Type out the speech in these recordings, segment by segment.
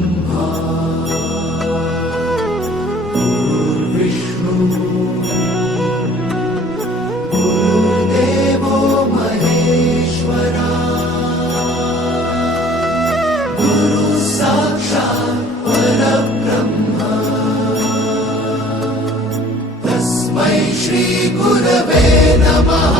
ब्रह्मा गुरुर्विष्णु गुरुर्देवो महेश्वरा गुरु साक्षात् परब्रह्म तस्मै श्री गुरवे नमः।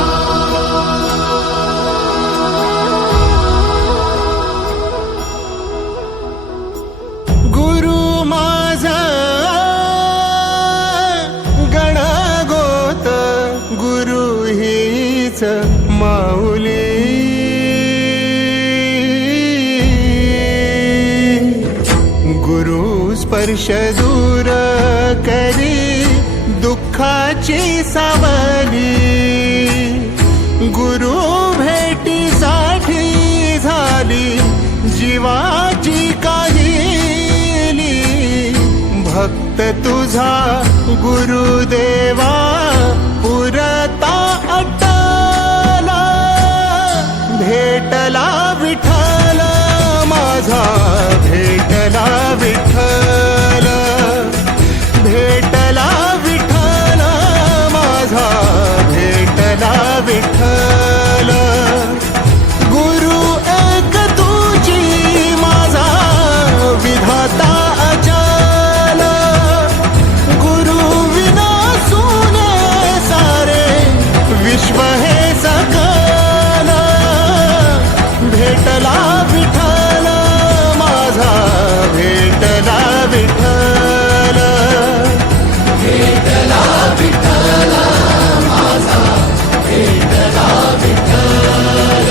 माऊली गुरु स्पर्श दूर करी दुःखाची सावली गुरु भेटीसाठी झाली जीवाची काहिली भक्त तुझा गुरुदेवा पुरता भेटला विठ्ठल माझा भेटला विठ्ठल भेटला विठ्ठल माझा भेटला विठ्ठल गुरु एक तुझी माझा विधाता अचल गुरु विना सुने सारे विश्व हे सकल भेटला विठ्ठल माझा भेटला विठ्ठल भेटला विठ्ठल माझा भेटला विठ्ठल।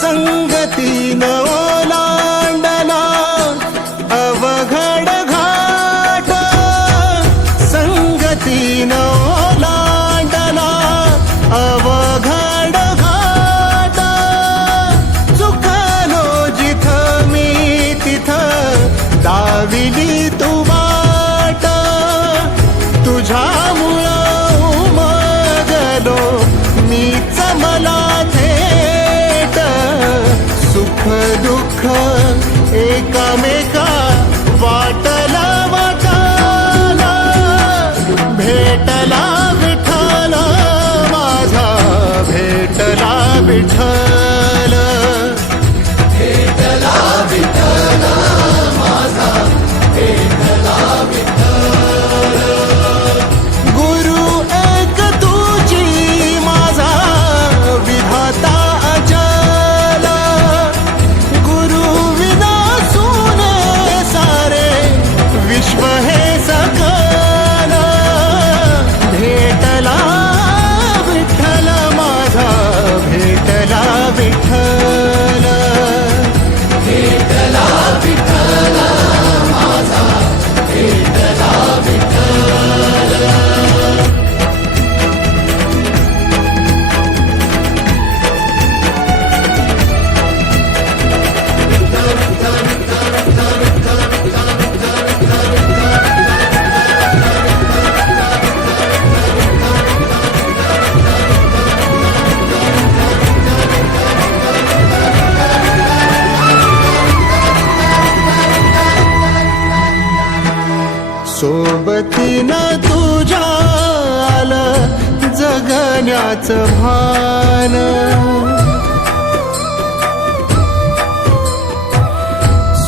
संगतीन ओलांडला अवघड घाट संगतीन ओलांडला अवघड घाट चुकलो जिथं मी तिथं दाविली तू वाट तुझ्यामुळं उमगलो मीच मला थेट सुख दुःख एकामेका वाटला वाटाला भेटला विठ्ठल माझा भेटला विठ्ठल भेटला विठ्ठल माझा भेटला विठ्ठल गुरु एक तुझी माझा विधाता अचल गुरु विना सुने सारे विश्व हे सकल भेटला विठ्ठल माझा भेटला विठ्ठल भेटला विठ्ठल माझा भेटला विठ्ठल। सोबतीनं तुझ्या आलं जगण्याचं भान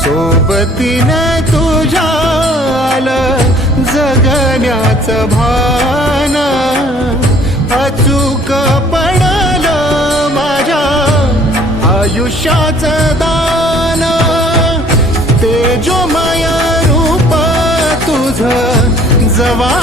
सोबतीनं तुझ्या आलं जगण्याचं भान अचूक पडलं माझ्या आयुष्याचं दान तेजोमय रूप तुझं जवा